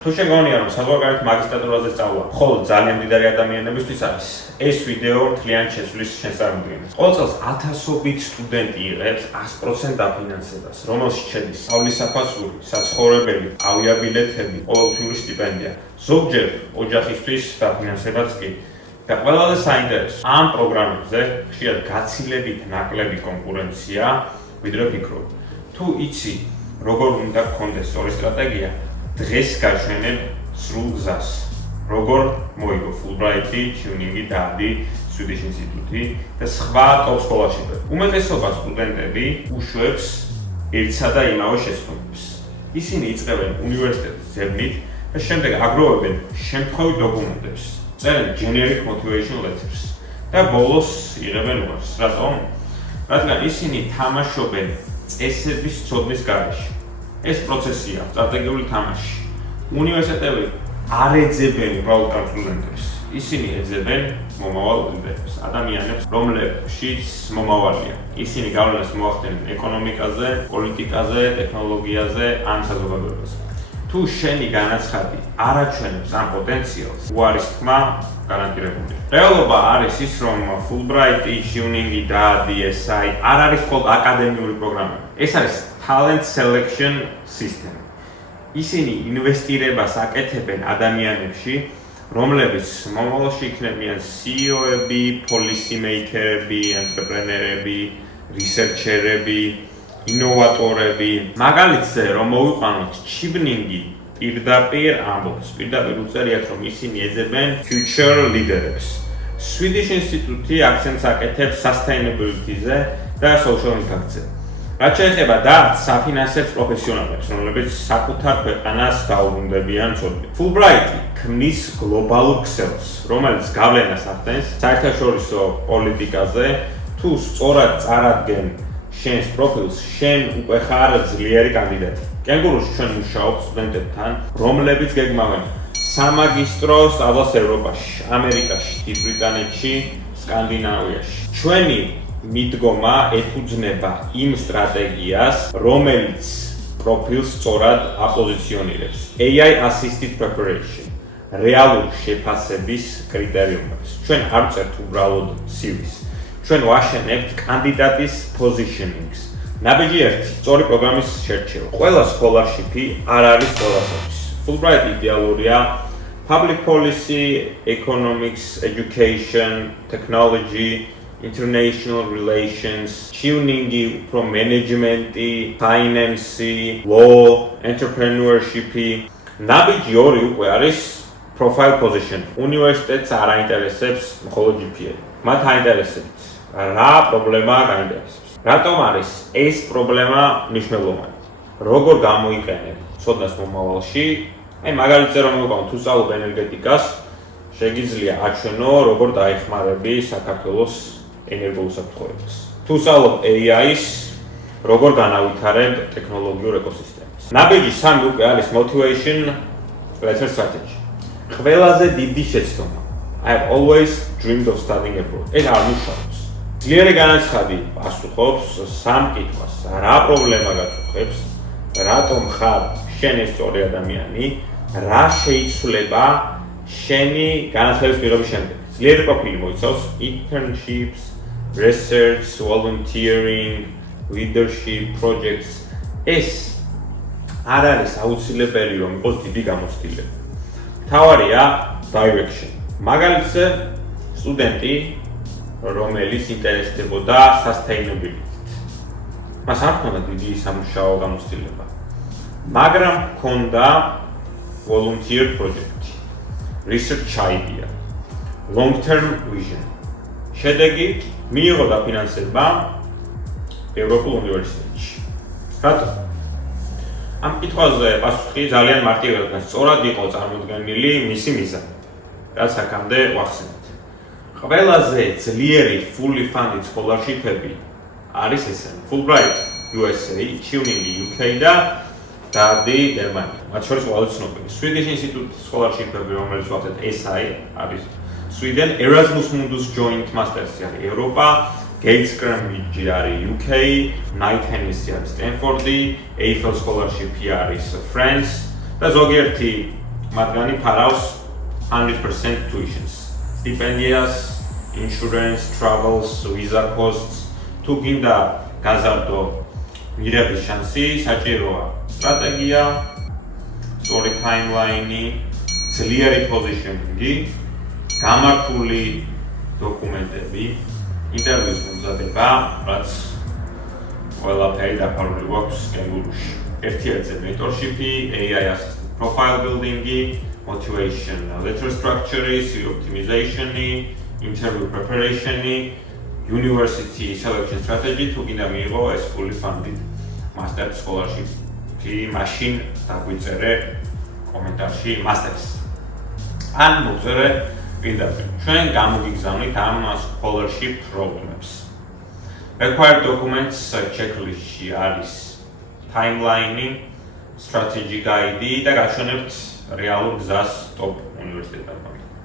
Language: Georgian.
თუ შეგონია რომ საზღვარგარეთ მაგისტრატურაზე სწავლა მხოლოდ ძალიან მდიდარი ადამიანებისთვის არის ეს ვიდეო მთლიან შესვლის შესაძლებლობას. ყოველ წელს ათასობით სტუდენტი იღებს 100% დაფინანსებას, რომელშიც შედის სწავლის საფასური, საცხოვრებელი, ავიაბილეთები, ყოველთვიური სტიპენდია. ზოგჯერ ოჯახისთვის დაფინანსებაც კი. და ყველაზე საინტერესო, ამ პროგრამებზე ხშირად გაცილებით ნაკლები კონკურენცია, ვიდრე ფიქრობ. თუ იცი, როგორ უნდა გქონდეს სწორი სტრატეგია, დღეს გაჩვენებ სრულ გზას. როგორ მოიგო Fulbright-ი, Tuning-ი, DAAD-ი, Swedish Institute-ი და სხვა ტოპ სკოლარშიპები. უმეტესობა სტუდენტები უშვებს ერთსა და იმავე შესწავლებს. ისინი იწყებენ უნივერსიტეტის ძებნით და შემდეგ აგროვებენ შემთხვევით დოკუმენტებს, წერენ generic motivation letters და ბოლოს იღებენ უარს. რატომ? რადგან ისინი თამაშობენ წესების ცოდნის გარეშე. ეს პროცესია სტრატეგიული თამაში. უნივერსიტეტები არ ეძებენ უბრალოდ ამ სტუდენტებს. ისინი ეძებენ მომავალ სტუდენტებს, ადამიანებს, რომლებშიც მომავალია. ისინი გავლენას მოახდენენ ეკონომიკაზე, პოლიტიკაზე, ტექნოლოგიაზე, ან საზოგადოებაზე. თუ შენი განაცხადი არ აჩვენებს ამ პოტენციალს, უარის თქმა გარანტირებულია. რეალობა არის ის, რომ Fulbright-ი, Tuning-ი, DAAD-ი, SI არ არის მხოლოდ აკადემიური პროგრამები. ეს არის talent selection system. ისინი ინვესტირებას აკეთებენ ადამიანებში, რომლებიც მომავალში იქნებიან CEO-ები, policy maker-ები, entrepreneur-ები, researcher-ები, ინოვატორები. მაგალითზე, რომ მოვიყვანოთ Tuning-ი, პირდაპირ ამბობს, პირდაპირ უწერიათ, რომ ისინი ეძებენ future leader-ებს. Swedish Institute-ი აქცენტს აკეთებს sustainability-ზე და social impact-ზე. რაც შეეხება DAAD-ს საფინანსებს პროფესიონალებს, რომლებიც საკუთარ ქვეყანას დაუბრუნდებიან ცოდნით. Fulbright-ი ქმნის გლობალურ ქსელს, რომელიც გავლენას ახდენს საერთაშორისო პოლიტიკაზე, თუ სწორად წარადგენ შენს პროფილს, შენ უკვე ხარ ძლიერი კანდიდატი. კენგურუში ჩვენ მუშაობთ სტუდენტებთან, რომლებიც გეგმავენ სამაგისტრო სწავლას ევროპაში, ამერიკაში, დიდ ბრიტანეთში, სკანდინავიაში. ჩვენი მიდგომა ეფუძნება იმ სტრატეგიას, რომელიც პროფილს სწორად აპოზიციონირებს. AI assisted preparation, რეალური შეფასების კრიტერიუმებს. ჩვენ არ ვწერთ უბრალოდ CV-ს. ჩვენ ვაშენებთ კანდიდატის positionings. ნაბიჯი 1. სწორი პროგრამის შერჩევა. ყველა სკოლარშიპი არ არის ყველასათვის. Fulbright იდეალურია public policy, economics, education, technology, international relations, Tuning-ი, უფრო management-ი, finance-ი, law, entrepreneurship-ი. ნაბიჯი 2 უკვე არის profile position. უნივერსიტეტს არ აინტერესებს მხოლოდ GPA. მათ აინტერესებს რა პრობლემა გაინტერესებს. რატომ არის ეს პრობლემა მნიშვნელოვანი? როგორ გამოიყენებ ცოდნას მომავალში? აი მაგალითზე რომ მოვიყავ თუ სწავლობ ენერგეტიკას, შეგიძლია აჩვენო როგორ დაეხმარები საქართველოს ენერგოუსაფრთხოებას. თუ სწავლობ AI-ს, როგორ განავითარებ ტექნოლოგიურ ეკოსისტემას. ნაბიჯი 3 უკვე არის motivation letter strategy. ყველაზე დიდი შეცდომა. I have always dreamed of studying abroad. ეს არ მუშაობს. ძლიერი განაცხადი პასუხობს 3 კითხვას. რა პრობლემა გაწუხებს? რატომ ხარ შენ ეს სწორი ადამიანი? რა შეიცვლება შენი განათლების პირობის შემდეგ? ძლიერი პროფილი მოიცავს internships, research, volunteering, leadership projects. ეს არ არის აუცილებელი რომ იყოს დიდი გამოცდილება. მთავარია direction. მაგალითზე სტუდენტი, რომელიც ინტერესდებოდა sustainability-ით. მას არ ჰქონდა დიდი სამუშაო გამოცდილება, მაგრამ ჰქონდა volunteer project-ი, research idea, long-term vision. შედეგი მიიღო დაფინანსება ევროპულ უნივერსიტეტში. რატომ? ამ კითხვაზე პასუხი ძალიან მარტივია, სწორად იყო წარმოდგენილი მისი მიზანი, რაც აქამდე ვახსენეთ. ყველაზე ძლიერი fully funded scholarship-ები არის ესენი: Fulbright USA, Tuning UK და DAAD გერმანია. მათ შორის ყველაზე ცნობილი Swedish Institute scholarship-ები, რომელიც ვახსენეთ, SI არის Sweden, Erasmus Mundus Joint Masters-ი არის ევროპა, Gates Cambridge არის UK, Knight Hennessy არის Stanford-ი, Eiffel Scholarship-ი არის France და ზოგიერთი მათგანი ფარავს 100% tuitions. Stipendias, insurance, travels, visa costs. თუ გინდა გაზარდო მიღების შანსი, საჭიროა სტრატეგია, სწორი timeline-ი, ძლიერი positioning-ი, გამართული დოკუმენტები, ინტერვიუს მომზადება, რაც ყველაფერი დაფარული გვაქვს კენგურუში. ერთიერთზე mentorship-ი, AI assisted profile building-ი, motivation letter structure-ი, CV optimization-ი, interview preparation-ი, university selection strategy თუ გინდა მიიღო ეს fully funded master scholarship-ი, მაშინ დაგვიწერე კომენტარში masters. ან მოგწერე პირდაპირ. ჩვენ გამოგიგზავნით ამ scholarship roadmaps. Required documents checklist-ში არის timeline-ი, strategy guide-ი და გაჩვენებთ რეალურ გზას top უნივერსიტეტებთან.